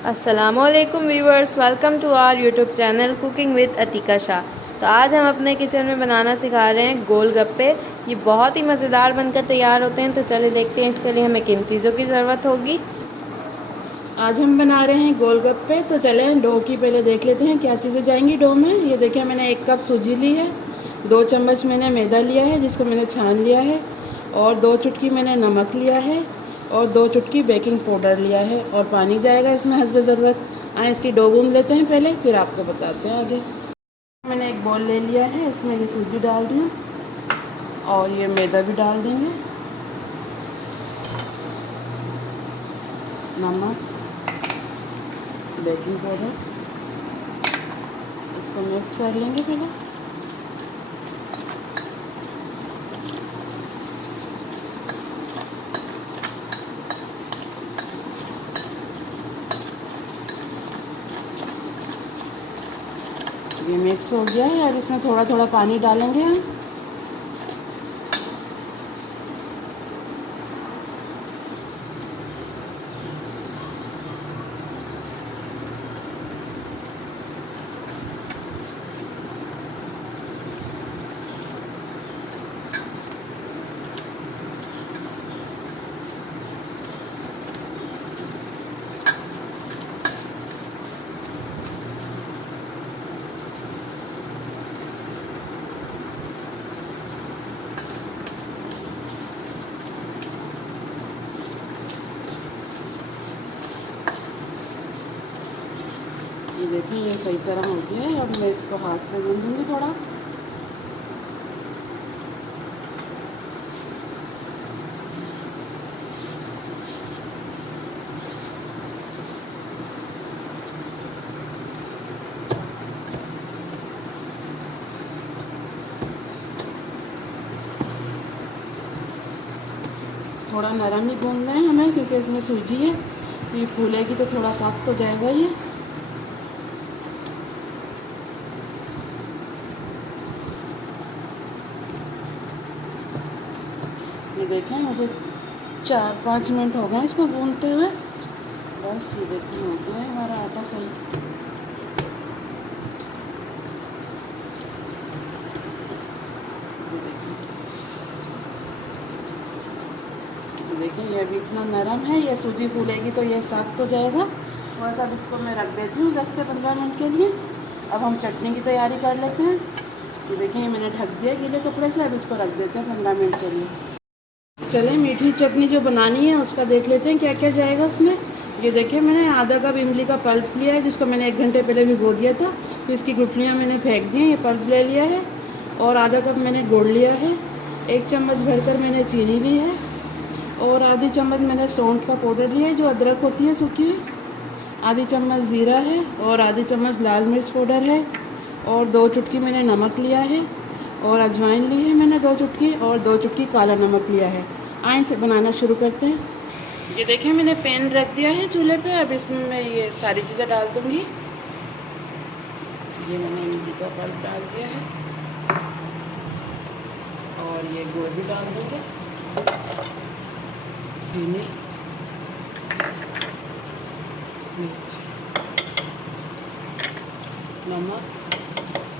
अस्सलामुअलैकुम viewers, welcome to our YouTube channel cooking with Atika Shah. तो आज हम अपने किचन में बनाना सिखा रहे हैं गोलगप्पे। ये बहुत ही मज़ेदार बनकर तैयार होते हैं। तो चलिए देखते हैं इसके लिए हमें किन चीज़ों की ज़रूरत होगी। आज हम बना रहे हैं गोलगप्पे। तो चलें डो की पहले देख लेते हैं क्या चीज़ें जाएंगी डो में। ये देखिए मैंने 1 कप सूजी ली है, 2 चम्मच मैंने मैदा लिया है जिसको मैंने छान लिया है, और 2 चुटकी मैंने नमक लिया है, और 2 चुटकी बेकिंग पाउडर लिया है, और पानी जाएगा इसमें हस्बे ज़रूरत। आए इसकी डो गूंद लेते हैं पहले, फिर आपको बताते हैं आगे। मैंने एक बॉल ले लिया है, इसमें ये सूजी डाल रही हूँ और ये मैदा भी डाल देंगे, नमक, बेकिंग पाउडर, इसको मिक्स कर लेंगे पहले। ये मिक्स हो गया है, अब इसमें थोड़ा थोड़ा पानी डालेंगे हम। ये देखिए ये सही तरह हो गया है। अब मैं इसको हाथ से गूंदूंगी थोड़ा। थोड़ा नरम ही गूंदना है हमें क्योंकि इसमें सूजी है, ये फूलेगी तो थोड़ा सख्त हो जाएगा ये। ये देखें मुझे 4-5 मिनट हो गए इसको गूंदते हुए। बस ये देखिए हो गया है हमारा आटा सही। ये देखिए ये अभी इतना नरम है, ये सूजी फूलेगी तो ये सख्त हो जाएगा। बस अब इसको मैं रख देती हूँ 10 से 15 मिनट के लिए। अब हम चटनी की तैयारी कर लेते हैं। ये देखिए मैंने ढक दिया गीले कपड़े से, अब इसको रख देते हैं 15 मिनट के लिए। चलें मीठी चटनी जो बनानी है उसका देख लेते हैं क्या क्या जाएगा उसमें। ये देखिए मैंने आधा कप इमली का पल्प लिया है जिसको मैंने 1 घंटे पहले भिगो दिया था। तो इसकी गुठलियाँ मैंने फेंक दी हैं, ये पल्प ले लिया है। और आधा कप मैंने गुड़ लिया है, 1 चम्मच भरकर मैंने चीनी ली है, और आधी चम्मच मैंने सौंठ का पाउडर लिया है जो अदरक होती है सूखी हुई, आधी चम्मच ज़ीरा है, और आधी चम्मच लाल मिर्च पाउडर है, और 2 चुटकी मैंने नमक लिया है, और अजवाइन ली है मैंने 2 चुटकी, और 2 चुटकी काला नमक लिया है। आए से बनाना शुरू करते हैं। ये देखिए मैंने पैन रख दिया है चूल्हे पे। अब इसमें मैं ये सारी चीज़ें डाल दूँगी। ये मैंने इमली का पल्प डाल दिया है, और ये गुड़ भी डाल देंगे, चीनी, मिर्च, नमक,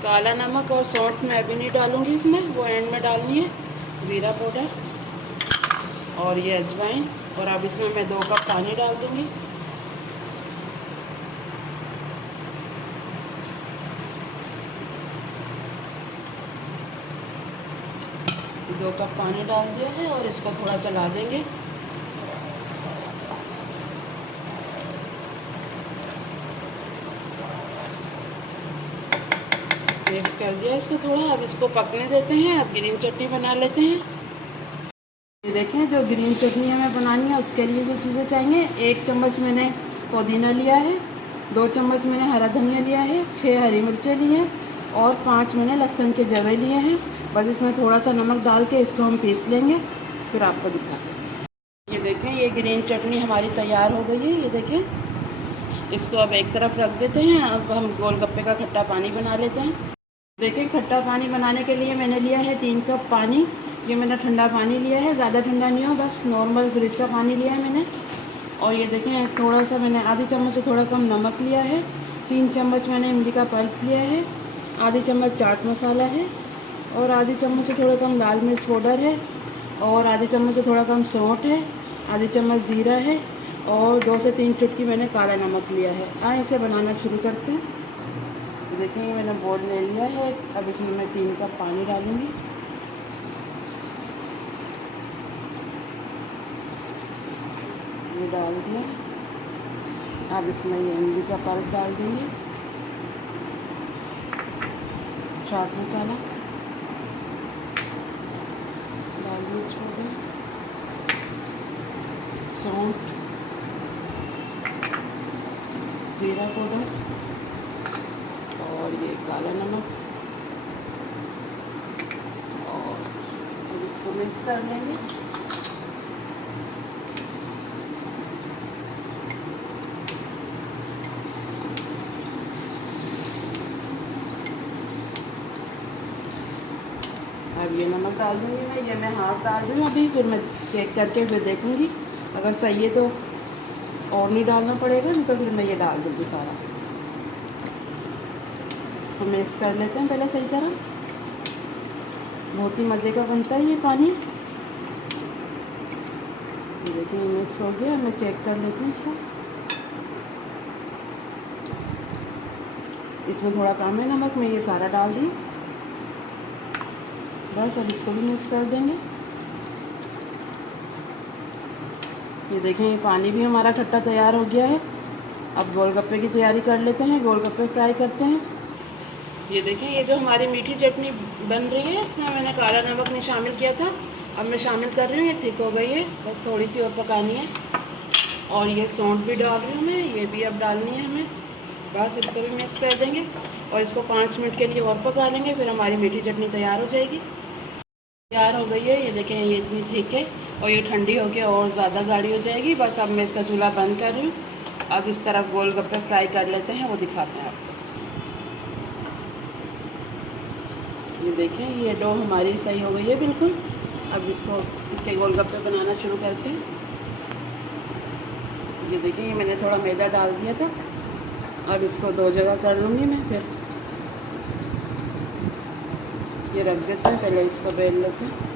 काला नमक और सौंठ मैं अभी नहीं डालूँगी इसमें, वो एंड में डालनी है, ज़ीरा पाउडर, और ये अजवाइन। और अब इसमें मैं 2 कप पानी डाल दूँगी। दो कप पानी डाल दिया है और इसको थोड़ा चला देंगे। मिक्स कर दिया इसको थोड़ा, अब इसको पकने देते हैं। अब ग्रीन चटनी बना लेते हैं। ये देखें जो ग्रीन चटनी हमें बनानी है उसके लिए जो चीज़ें चाहिए। 1 चम्मच मैंने पुदीना लिया है, 2 चम्मच मैंने हरा धनिया लिया है, 6 हरी मिर्चें ली हैं, और 5 मैंने लहसुन के जवे लिए हैं। बस इसमें थोड़ा सा नमक डाल के इसको हम पीस लेंगे, फिर आपको दिखाते हैं। ये देखें ये ग्रीन चटनी हमारी तैयार हो गई है। ये देखें इसको अब एक तरफ रख देते हैं। अब हम गोलगप्पे का खट्टा पानी बना लेते हैं। देखिए खट्टा पानी बनाने के लिए मैंने लिया है 3 कप पानी। ये मैंने ठंडा पानी लिया है, ज़्यादा ठंडा नहीं हो, बस नॉर्मल फ्रिज का पानी लिया है मैंने। और ये देखें थोड़ा सा मैंने आधी चम्मच से थोड़ा कम नमक लिया है, 3 चम्मच मैंने इमली का पल्प लिया है, आधी चम्मच चाट मसाला है, और आधी चम्मच से थोड़ा कम लाल मिर्च पाउडर है, और आधी चम्मच से थोड़ा कम सौंठ है, आधी चम्मच ज़ीरा है, और 2 से 3 चुटकी मैंने काला नमक लिया है। इसे बनाना शुरू करते हैं। तो देखिए ये मैंने बोल ले लिया है। अब इसमें मैं 3 कप पानी डालूँगी। ये डाल दिया। अब इसमें ये इमली का पल्प डाल देंगे, चाट मसाला, लाल मिर्च पाउडर, सौंठ, जीरा पाउडर और ये काला नमक, और अब इसको मिक्स कर लेंगे। अब ये नमक डाल दूँगी मैं, ये मैं हाफ डाल दूँ अभी, फिर मैं चेक करके फिर देखूँगी अगर सही है तो और नहीं डालना पड़ेगा, नहीं तो फिर मैं ये डाल दूँगी सारा। इसको मिक्स कर लेते हैं पहले सही तरह। बहुत ही मज़े का बनता है ये पानी। ये देखिए मिक्स हो गया। मैं चेक कर लेती हूँ इसको। इसमें थोड़ा कम है नमक, मैं ये सारा डाल रही हूँ। बस अब इसको भी मिक्स कर देंगे। ये देखें ये पानी भी हमारा खट्टा तैयार हो गया है। अब गोलगप्पे की तैयारी कर लेते हैं, गोलगप्पे फ्राई करते हैं। ये देखें ये जो हमारी मीठी चटनी बन रही है, इसमें मैंने काला नमक नहीं शामिल किया था, अब मैं शामिल कर रही हूँ। ये थिक हो गई है, बस थोड़ी सी और पकानी है। और ये सौंठ भी डाल रही हूँ मैं, ये भी अब डालनी है हमें। बस इसको भी मिक्स कर देंगे और इसको 5 मिनट के लिए और पका लेंगे, फिर हमारी मीठी चटनी तैयार हो जाएगी। तैयार हो गई है। ये देखें ये इतनी थिक है और ये ठंडी होकर और ज़्यादा गाढ़ी हो जाएगी। बस अब मैं इसका चूल्हा बंद कर रही हूँ। अब इस तरफ गोलगप्पे फ्राई कर लेते हैं, वो दिखाते हैं आपको। ये देखें ये डो हमारी सही हो गई है बिल्कुल। अब इसके गोलगप्पे बनाना शुरू करते हैं। ये देखें ये मैंने थोड़ा मैदा डाल दिया था। अब इसको 2 जगह कर लूँगी मैं। फिर ये रख देते हैं, पहले इसको बेल लेते हैं।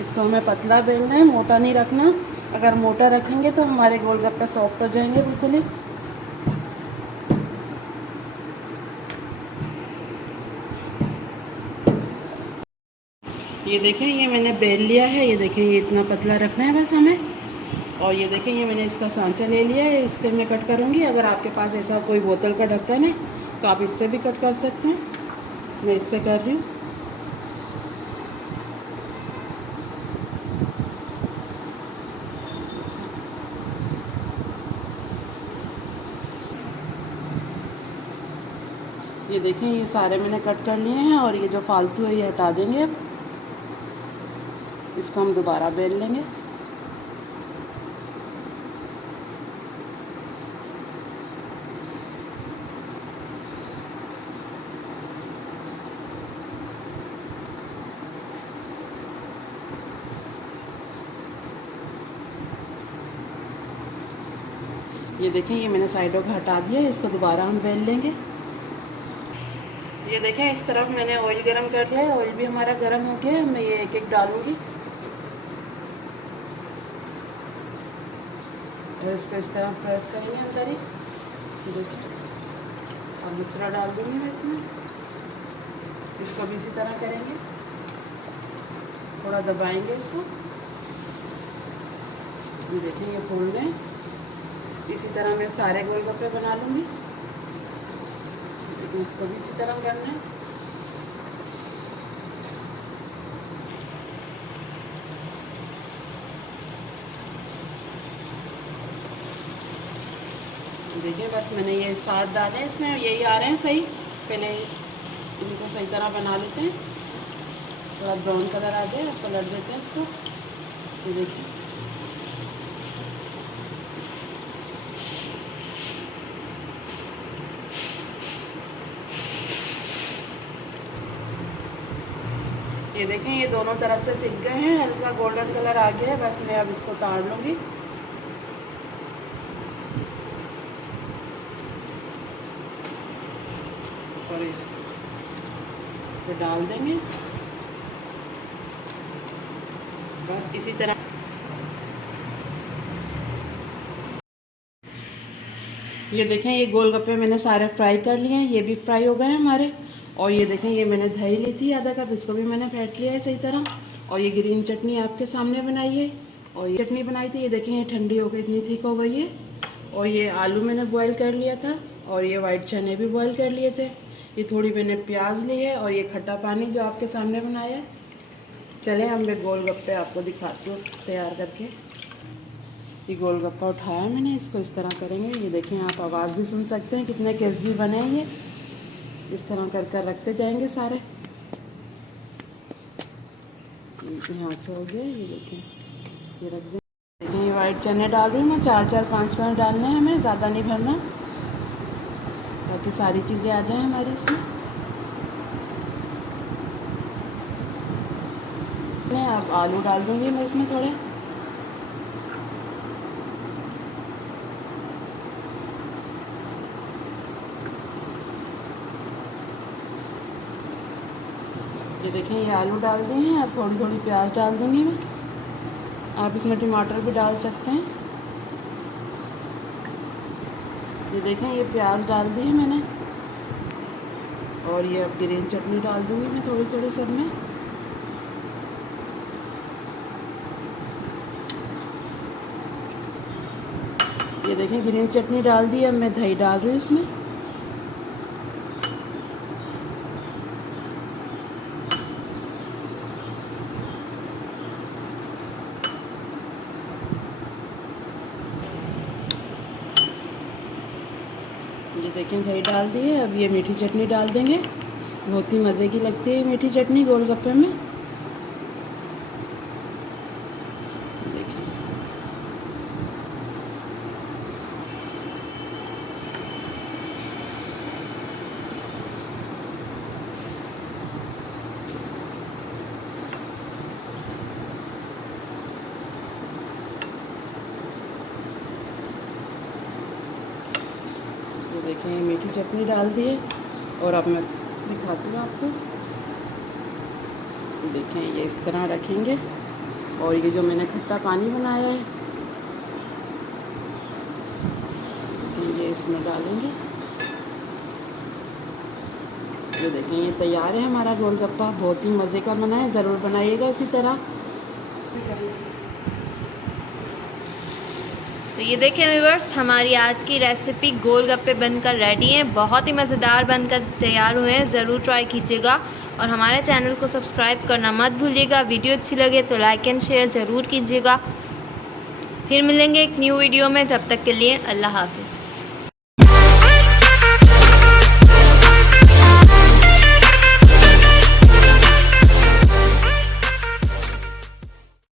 इसको हमें पतला बेलना है, मोटा नहीं रखना। अगर मोटा रखेंगे तो हमारे गोलगप्पे सॉफ्ट हो जाएंगे बिल्कुल ही। ये देखें ये मैंने बेल लिया है। ये देखें ये इतना पतला रखना है बस हमें। और ये देखें ये मैंने इसका सांचा ले लिया है, इससे मैं कट करूँगी। अगर आपके पास ऐसा कोई बोतल का ढक्कन है तो आप इससे भी कट कर सकते हैं। मैं इससे कर रही हूँ। ये देखें ये सारे मैंने कट कर लिए हैं और ये जो फालतू है ये हटा देंगे। अब इसको हम दोबारा बेल लेंगे। ये देखें ये मैंने साइडों पे हटा दिया है, इसको दोबारा हम बेल लेंगे। ये देखें इस तरफ मैंने ऑयल गरम कर लिया है, ऑयल भी हमारा गरम हो गया है। मैं ये एक एक डालूंगी और इसको इस तरह प्रेस करेंगे अंदर ही। देखिए अब दूसरा डाल दूंगी मैं इसमें, इसको भी इसी तरह करेंगे, थोड़ा दबाएंगे इसको। देखिए ये फूल गए। इसी तरह मैं सारे गोलगप्पे बना लूँगी। इसको भी इसी तरह करना है। देखिए बस मैंने ये 7 डाले हैं इसमें, यही आ रहे हैं सही। पहले इनको सही तरह बना लेते हैं, थोड़ा ब्राउन कलर आ जाए, पलट देते हैं इसको। ये देखिए ये देखें ये दोनों तरफ से सिक गए हैं, हल्का गोल्डन कलर आ गया है। बस मैं अब इसको तार लूँगी। और इस पे डाल देंगे। बस इसी तरह ये देखें ये गोलगप्पे मैंने सारे फ्राई कर लिए हैं, ये भी फ्राई हो गए हैं हमारे। और ये देखें ये मैंने दही ली थी आधा कप, इसको भी मैंने फेंट लिया है सही तरह। और ये ग्रीन चटनी आपके सामने बनाई है। और ये चटनी बनाई थी, ये देखें ये ठंडी हो गई, इतनी थिक हो गई है। और ये आलू मैंने बॉईल कर लिया था। और ये वाइट चने भी बॉईल कर लिए थे। ये थोड़ी मैंने प्याज ली है। और ये खट्टा पानी जो आपके सामने बनाया है। चलें हम मैं गोलगप्पे आपको दिखाती हूँ तैयार करके। ये गोलगप्पा उठाया मैंने, इसको इस तरह करेंगे। ये देखें आप आवाज़ भी सुन सकते हैं कितने क्रिस्पी बने हैं ये। इस तरह कर कर रखते जाएंगे सारे। यहाँ से हो गया, ये देखें ये रख दें। देखें ये वाइट चने डाल रही हूँ मैं, 4-4-5 डालने हैं हमें, ज़्यादा नहीं भरना, ताकि सारी चीज़ें आ जाएं हमारी इसमें। अब आलू डाल दूँगी मैं इसमें थोड़े। ये देखें ये आलू डाल दिए हैं। अब थोड़ी थोड़ी प्याज डाल दूँगी मैं। आप इसमें टमाटर भी डाल सकते हैं। ये देखें ये प्याज डाल दी है मैंने। और ये अब ग्रीन चटनी डाल दूँगी मैं थोड़ी थोड़ी सब में। ये देखें ग्रीन चटनी डाल दी, अब मैं दही डाल रही हूँ इसमें। ये देखें दही डाल दी है। अब ये मीठी चटनी डाल देंगे, बहुत ही मज़े की लगती है मीठी चटनी गोलगप्पे में। देखिए देखें मीठी चटनी डाल दी है। और अब मैं दिखाती हूँ आपको। देखें ये इस तरह रखेंगे। और ये जो मैंने खट्टा पानी बनाया है ये इसमें डालेंगे। ये देखें ये तैयार है हमारा गोलगप्पा, बहुत ही मज़े का बना है, ज़रूर बनाइएगा इसी तरह। तो ये देखें व्यूअर्स, हमारी आज की रेसिपी गोलगप्पे बनकर रेडी हैं, बहुत ही मज़ेदार बनकर तैयार हुए हैं। ज़रूर ट्राई कीजिएगा और हमारे चैनल को सब्सक्राइब करना मत भूलिएगा। वीडियो अच्छी लगे तो लाइक एंड शेयर ज़रूर कीजिएगा। फिर मिलेंगे एक न्यू वीडियो में, तब तक के लिए अल्लाह हाफिज़।